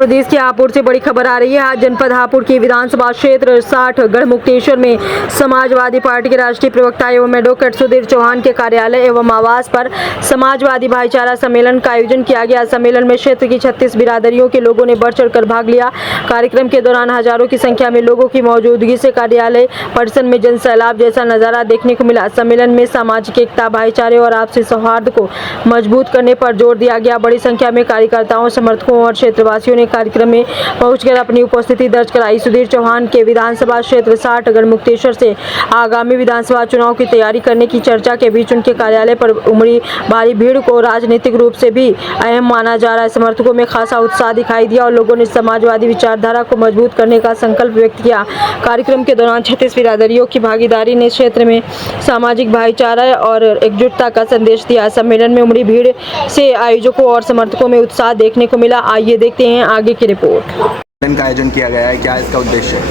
प्रदेश के हापुड़ से बड़ी खबर आ रही है। आज जनपद हापुड़ के विधानसभा क्षेत्र 60 गढ़मुक्तेश्वर में समाजवादी पार्टी के राष्ट्रीय प्रवक्ता एवं एडवोकेट सुधीर चौहान के कार्यालय एवं आवास पर समाजवादी भाईचारा सम्मेलन का आयोजन किया गया। सम्मेलन में क्षेत्र की 36 बिरादरियों के लोगों ने बढ़ चढ़कर भाग लिया। कार्यक्रम के दौरान हजारों की संख्या में लोगों की मौजूदगी से कार्यालय परिसर में जनसैलाब जैसा नजारा देखने को मिला। सम्मेलन में सामाजिक एकता, भाईचारे और आपसी सौहार्द को मजबूत करने पर जोर दिया गया। बड़ी संख्या में कार्यकर्ताओं, समर्थकों और क्षेत्रवासियों ने कार्यक्रम में पहुंचकर अपनी उपस्थिति दर्ज कराई। सुधीर चौहान के विधानसभा क्षेत्र 60 गढ़मुक्तेश्वर से आगामी विधानसभा चुनाव की तैयारी करने की चर्चा के बीच उनके कार्यालय पर उमड़ी भारी भीड़ को राजनीतिक रूप से भी अहम माना जा रहा है। समर्थकों में खासा उत्साह दिखाई दिया और लोगों ने समाजवादी विचारधारा को मजबूत करने का संकल्प व्यक्त किया। कार्यक्रम के दौरान 36 बिरादरियों की भागीदारी ने क्षेत्र में सामाजिक भाईचारा और एकजुटता का संदेश दिया। सम्मेलन में उमड़ी भीड़ से आयोजकों और समर्थकों में उत्साह देखने को मिला। आइए देखते हैं आगे की रिपोर्ट। सम्मेलन का आयोजन किया गया है, क्या इसका उद्देश्य है?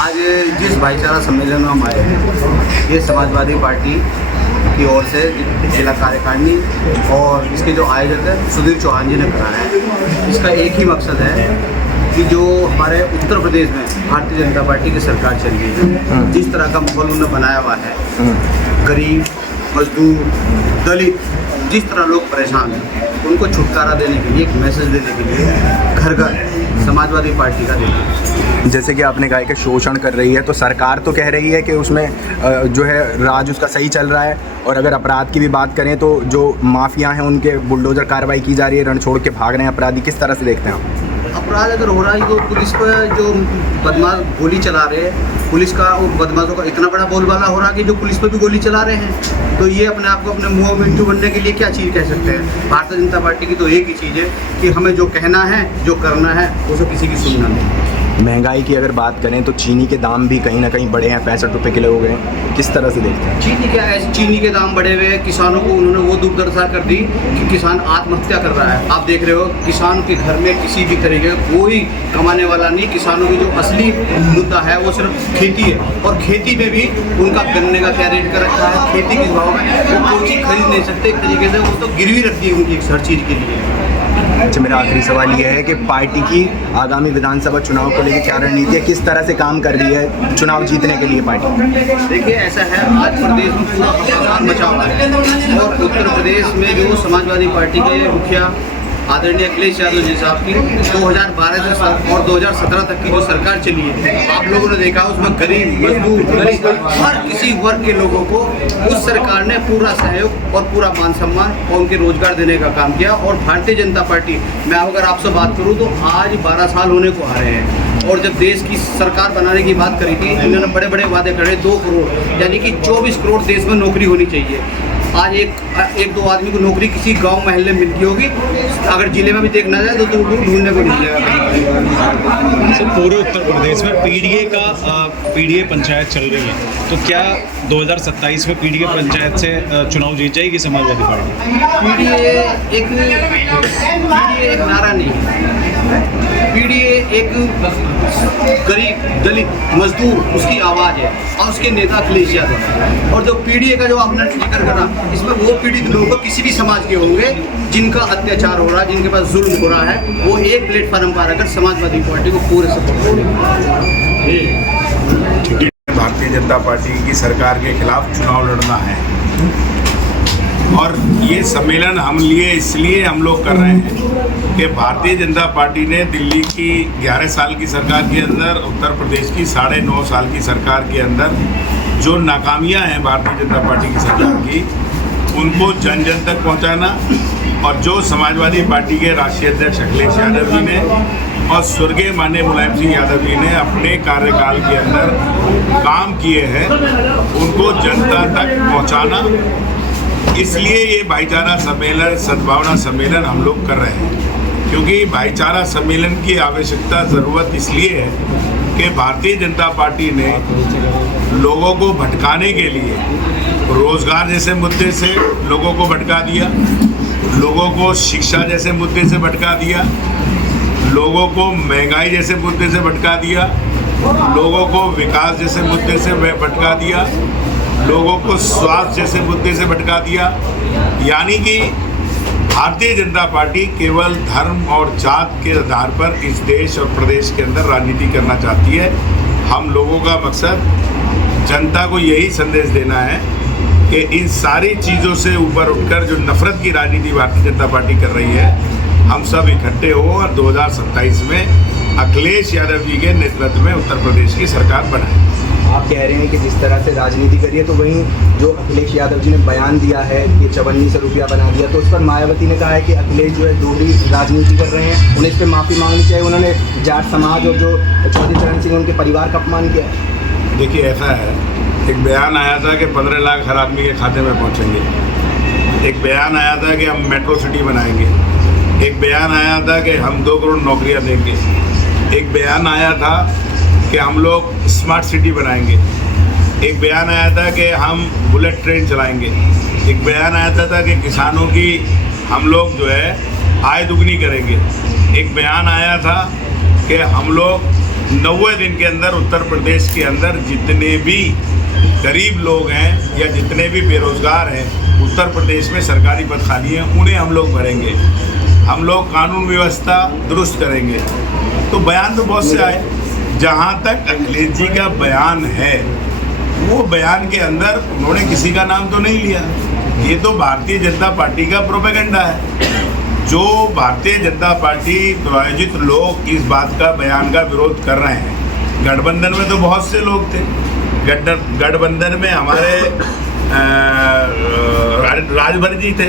आज जिस भाईचारा सम्मेलन में हम आए हैं, ये समाजवादी पार्टी की ओर से जिला कार्यकारिणी और इसके जो आयोजक है सुधीर चौहान जी ने कराया है। इसका एक ही मकसद है कि जो हमारे उत्तर प्रदेश में भारतीय जनता पार्टी की सरकार चल रही है, जिस तरह का माहौल उन्होंने बनाया हुआ है, गरीब, मजदूर, दलित, जिस तरह लोग परेशान हैं, उनको छुटकारा देने के लिए, एक मैसेज देने के लिए घर घर समाजवादी पार्टी का देना है। जैसे कि आपने कहा कि शोषण कर रही है, तो सरकार तो कह रही है कि उसमें जो है राज उसका सही चल रहा है, और अगर अपराध की भी बात करें तो जो माफिया हैं उनके बुलडोजर कार्रवाई की जा रही है, रण छोड़ के भाग रहे हैं अपराधी। किस तरह से देखते हैं आप? अपराध अगर हो रहा है तो पुलिस पर जो बदमाश गोली चला रहे हैं, पुलिस का और बदमाशों का इतना बड़ा बोलबाला हो रहा है कि जो पुलिस पर भी गोली चला रहे हैं, तो ये अपने आप को अपने मुंह मिट्टू बनने के लिए क्या चीज़ कह सकते हैं? भारतीय जनता पार्टी की तो एक ही चीज़ है कि हमें जो कहना है, जो करना है, उसे किसी की सुनना नहीं। महंगाई की अगर बात करें तो चीनी के दाम भी कहीं ना कहीं बढ़े हैं, 65 रुपये किलो हो गए हैं। किस तरह से देखते हैं? चीनी क्या है, चीनी के दाम बढ़े हुए हैं। किसानों को उन्होंने वो दुर्दशा कर दी कि किसान आत्महत्या कर रहा है। आप देख रहे हो किसान के घर में किसी भी तरीके कोई कमाने वाला नहीं। किसानों की जो असली मुद्दा है वो सिर्फ खेती है, और खेती में भी उनका गन्ने का क्या रेट कर रखा है, खेती किस भाव में, वो कोई चीज़ खरीद नहीं सकते। एक तरीके से वो तो गिरवी रखती है उनकी हर चीज़ के लिए। अच्छा, मेरा आखिरी सवाल ये है कि पार्टी की आगामी विधानसभा चुनाव को लेकर क्या रणनीति है, किस तरह से काम कर रही है चुनाव जीतने के लिए पार्टी? देखिए, ऐसा है, आज प्रदेश में पूरा पाकिस्तान मचा हुआ है, और उत्तर प्रदेश में जो समाजवादी पार्टी के मुखिया आदरणीय अखिलेश यादव जी साहब की 2012 से और 2017 तक की जो सरकार चली है, आप लोगों ने देखा उसमें गरीब, मजदूर, दलित, हर किसी वर्ग के लोगों को उस सरकार ने पूरा सहयोग और पूरा मान सम्मान और उनके रोजगार देने का काम किया। और भारतीय जनता पार्टी, मैं अगर आपसे बात करूं तो आज 12 साल होने को आ रहे हैं, और जब देश की सरकार बनाने की बात करी थी, इन्होंने बड़े बड़े वादे करे, 2 करोड़ यानी कि 24 करोड़ देश में नौकरी होनी चाहिए। आज एक दो आदमी को नौकरी किसी गांव महल्ले में मिलती होगी, अगर जिले में भी देखना जाए तो दूर दूर ढूंढने को नहीं मिलेगा। सर, पूरे उत्तर प्रदेश में पीडीए पंचायत चल रही है, तो क्या 2027 में पीडीए पंचायत से चुनाव जीत जाएगी समाजवादी पार्टी? पीडीए एक नारा नहीं है। पीडीए एक गरीब, दलित, मजदूर, उसकी आवाज़ है, और उसके नेता अखिलेश यादव। और जो पीडीए का जो आपने जिक्र करा, इसमें वो पीड़ित लोग किसी भी समाज के होंगे जिनका अत्याचार हो रहा है, जिनके पास जुल्म हो रहा है, वो एक प्लेटफार्म पर आकर समाजवादी पार्टी को पूरे सपोर्ट करेंगे। भारतीय जनता पार्टी की सरकार के खिलाफ चुनाव लड़ना है, और ये सम्मेलन हम इसलिए हम लोग कर रहे हैं कि भारतीय जनता पार्टी ने दिल्ली की 11 साल की सरकार के अंदर, उत्तर प्रदेश की 9.5 साल की सरकार के अंदर जो नाकामियां हैं भारतीय जनता पार्टी की सरकार की, उनको जन जन तक पहुंचाना, और जो समाजवादी पार्टी के राष्ट्रीय अध्यक्ष अखिलेश यादव जी ने और स्वर्गीय माननीय मुलायम सिंह यादव जी ने अपने कार्यकाल के अंदर काम किए हैं, उनको जनता तक पहुंचाना। इसलिए ये भाईचारा सम्मेलन, सद्भावना सम्मेलन हम लोग कर रहे हैं, क्योंकि भाईचारा सम्मेलन की आवश्यकता, ज़रूरत इसलिए है कि भारतीय जनता पार्टी ने लोगों को भटकाने के लिए रोजगार जैसे मुद्दे से लोगों को भटका दिया, लोगों को शिक्षा जैसे मुद्दे से भटका दिया, लोगों को महंगाई जैसे मुद्दे से भटका दिया, लोगों को विकास जैसे मुद्दे से भटका दिया, लोगों को स्वास्थ्य जैसे मुद्दे से भटका दिया। यानी कि भारतीय जनता पार्टी केवल धर्म और जात के आधार पर इस देश और प्रदेश के अंदर राजनीति करना चाहती है। हम लोगों का मकसद जनता को यही संदेश देना है कि इन सारी चीज़ों से ऊपर उठकर जो नफरत की राजनीति भारतीय जनता पार्टी कर रही है, हम सब इकट्ठे हो और 2027 में अखिलेश यादव जी के नेतृत्व में उत्तर प्रदेश की सरकार बनाए। आप कह रहे हैं कि जिस तरह से राजनीति करी है, तो वहीं जो अखिलेश यादव जी ने बयान दिया है कि 5400 रुपया बना दिया, तो उस पर मायावती ने कहा है कि अखिलेश जो है दोहरी राजनीति कर रहे हैं, उन्हें इस पर माफ़ी मांगनी चाहिए। उन्होंने जाट समाज और जो चौधरी चरण सिंह उनके परिवार का अपमान किया है। देखिए, ऐसा है, एक बयान आया था कि 15 लाख हर आदमी के खाते में पहुंचेंगे। एक बयान आया था कि हम मेट्रो सिटी बनाएंगे। एक बयान आया था कि हम 2 करोड़ नौकरियां देंगे। एक बयान आया था कि हम लोग स्मार्ट सिटी बनाएंगे। एक बयान आया था कि हम बुलेट ट्रेन चलाएंगे। एक बयान आया था कि किसानों की हम लोग जो है आय दुगनी करेंगे। एक बयान आया था कि हम लोग 90 दिन के अंदर उत्तर प्रदेश के अंदर जितने भी गरीब लोग हैं या जितने भी बेरोजगार हैं उत्तर प्रदेश में सरकारी पद खाली हैं, उन्हें हम लोग भरेंगे। हम लोग कानून व्यवस्था दुरुस्त करेंगे। तो बयान तो बहुत से आए। जहाँ तक अखिलेश जी का बयान है, वो बयान के अंदर उन्होंने किसी का नाम तो नहीं लिया। ये तो भारतीय जनता पार्टी का प्रोपेगेंडा है। जो भारतीय जनता पार्टी प्रायोजित लोग इस बात का बयान का विरोध कर रहे हैं, गठबंधन में तो बहुत से लोग थे। गठबंधन में हमारे राजभर जी थे,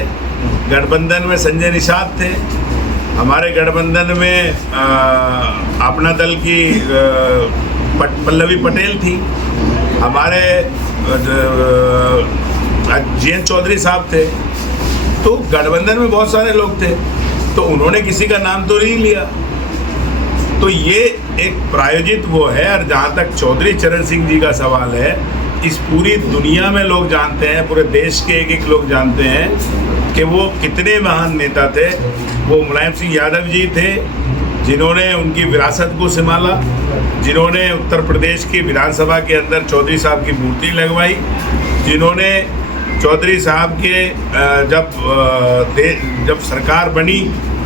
गठबंधन में संजय निषाद थे, हमारे गठबंधन में अपना दल की पल्लवी पटेल थी, हमारे जीएन चौधरी साहब थे। तो गठबंधन में बहुत सारे लोग थे, तो उन्होंने किसी का नाम तो नहीं लिया। तो ये एक प्रायोजित वो है। और जहाँ तक चौधरी चरण सिंह जी का सवाल है, इस पूरी दुनिया में लोग जानते हैं, पूरे देश के एक लोग जानते हैं कि वो कितने महान नेता थे। वो मुलायम सिंह यादव जी थे जिन्होंने उनकी विरासत को संभाला, जिन्होंने उत्तर प्रदेश की विधानसभा के अंदर चौधरी साहब की मूर्ति लगवाई, जिन्होंने चौधरी साहब के जब सरकार बनी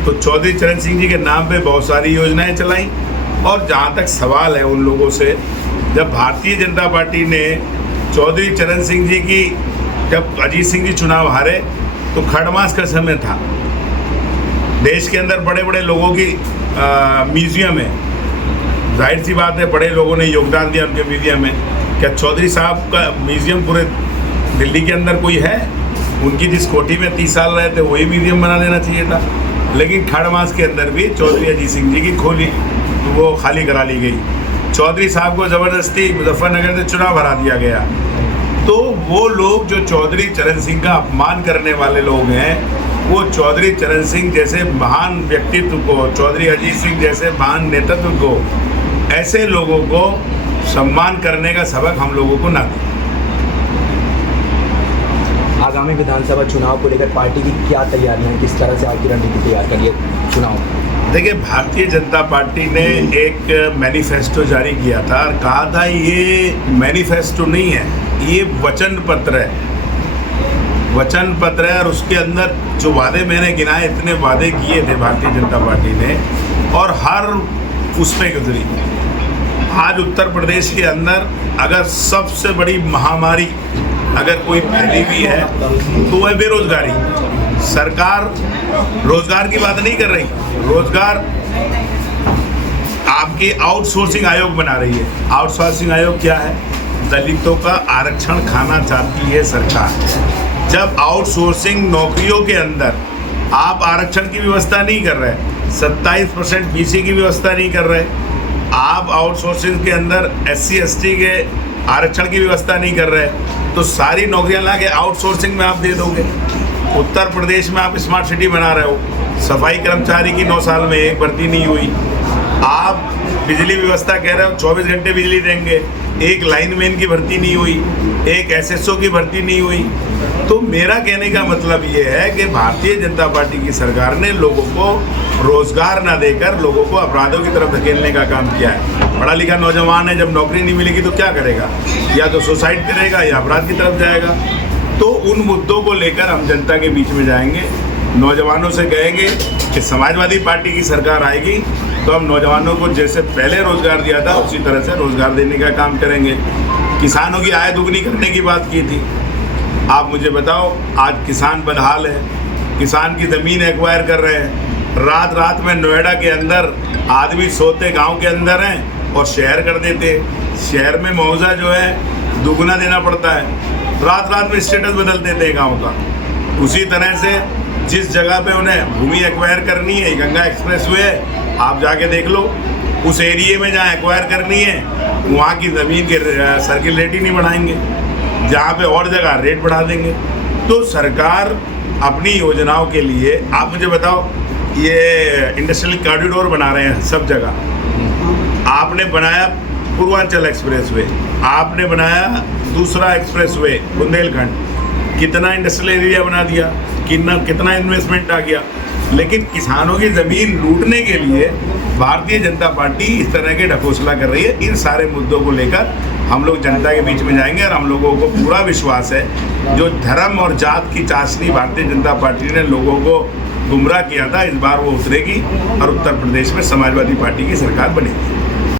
तो चौधरी चरण सिंह जी के नाम पे बहुत सारी योजनाएं चलाई। और जहाँ तक सवाल है उन लोगों से, जब भारतीय जनता पार्टी ने चौधरी चरण सिंह जी की, जब अजीत सिंह जी चुनाव हारे तो खड़मास का समय था, देश के अंदर बड़े बड़े लोगों की म्यूजियम है, जाहिर सी बात है बड़े लोगों ने योगदान दिया उनके म्यूजियम में। क्या चौधरी साहब का म्यूजियम पूरे दिल्ली के अंदर कोई है? उनकी जिस कोठी में 30 साल रहे थे वही म्यूजियम बना देना चाहिए था। लेकिन खड़मास के अंदर भी चौधरी अजीत सिंह जी की खोली, तो वो खाली करा ली गई। चौधरी साहब को ज़बरदस्ती मुजफ्फरनगर से चुनाव हरा दिया गया। तो वो लोग जो चौधरी चरण सिंह का अपमान करने वाले लोग हैं, वो चौधरी चरण सिंह जैसे महान व्यक्तित्व को, चौधरी अजीत सिंह जैसे महान नेतृत्व को, ऐसे लोगों को सम्मान करने का सबक हम लोगों को ना दें। आगामी विधानसभा चुनाव को लेकर पार्टी की क्या तैयारियां हैं, किस तरह से आपकी रणनीति तैयार करिए चुनाव? देखिए, भारतीय जनता पार्टी ने एक मैनिफेस्टो जारी किया था और कहा था ये मैनिफेस्टो नहीं है, ये वचन पत्र है। वचन पत्र है और उसके अंदर जो वादे मैंने गिनाए, इतने वादे किए थे भारतीय जनता पार्टी ने और हर उसमें गुजरी। आज उत्तर प्रदेश के अंदर अगर सबसे बड़ी महामारी अगर कोई फैली हुई है तो वह बेरोजगारी। सरकार रोजगार की बात नहीं कर रही, रोजगार आपकी आउटसोर्सिंग आयोग बना रही है। आउटसोर्सिंग आयोग क्या है? दलितों का आरक्षण खाना चाहती है सरकार। जब आउटसोर्सिंग नौकरियों के अंदर आप आरक्षण की व्यवस्था नहीं कर रहे, 27% बीसी की व्यवस्था नहीं कर रहे, आप आउटसोर्सिंग के अंदर SC ST के आरक्षण की व्यवस्था नहीं कर रहे, तो सारी नौकरियां ला के आउटसोर्सिंग में आप दे दोगे। उत्तर प्रदेश में आप स्मार्ट सिटी बना रहे हो, सफाई कर्मचारी की 9 साल में एक भर्ती नहीं हुई। आप बिजली व्यवस्था कह रहे हो 24 घंटे बिजली देंगे, एक लाइनमैन की भर्ती नहीं हुई, एक SSO की भर्ती नहीं हुई। तो मेरा कहने का मतलब ये है कि भारतीय जनता पार्टी की सरकार ने लोगों को रोजगार ना देकर लोगों को अपराधों की तरफ धकेलने का काम किया है। पढ़ा लिखा नौजवान है, जब नौकरी नहीं मिलेगी तो क्या करेगा? या तो सुसाइड करेगा या अपराध की तरफ जाएगा। तो उन मुद्दों को लेकर हम जनता के बीच में जाएंगे नौजवानों से कहेंगे कि समाजवादी पार्टी की सरकार आएगी तो हम नौजवानों को जैसे पहले रोजगार दिया था उसी तरह से रोजगार देने का काम करेंगे। किसानों की आय दुगनी करने की बात की थी। आप मुझे बताओ, आज किसान बदहाल है, किसान की ज़मीन एक्वायर कर रहे हैं। रात रात में नोएडा के अंदर आदमी सोते गांव के अंदर हैं और शहर कर देते हैं। शहर में मुआवजा जो है दुगना देना पड़ता है। रात रात में स्टेटस बदल देते हैं गाँव का। उसी तरह से जिस जगह पे उन्हें भूमि एक्वायर करनी है, गंगा एक्सप्रेसवे है, आप जाके देख लो, उस एरिए में जहाँ एक्वायर करनी है वहाँ की ज़मीन के सर्किल रेट ही नहीं बढ़ाएंगे, जहाँ पे और जगह रेट बढ़ा देंगे। तो सरकार अपनी योजनाओं के लिए, आप मुझे बताओ, ये इंडस्ट्रियल कॉरिडोर बना रहे हैं सब जगह। आपने बनाया पूर्वांचल एक्सप्रेसवे, आपने बनाया दूसरा एक्सप्रेसवे बुंदेलखंड, कितना इंडस्ट्रियल एरिया बना दिया, कितना इन्वेस्टमेंट आ गया। लेकिन किसानों की ज़मीन लूटने के लिए भारतीय जनता पार्टी इस तरह के ढकोसला कर रही है। इन सारे मुद्दों को लेकर हम लोग जनता के बीच में जाएंगे और हम लोगों को पूरा विश्वास है, जो धर्म और जात की चाशनी भारतीय जनता पार्टी ने लोगों को गुमराह किया था, इस बार वो उतरेगी और उत्तर प्रदेश में समाजवादी पार्टी की सरकार बनेगी।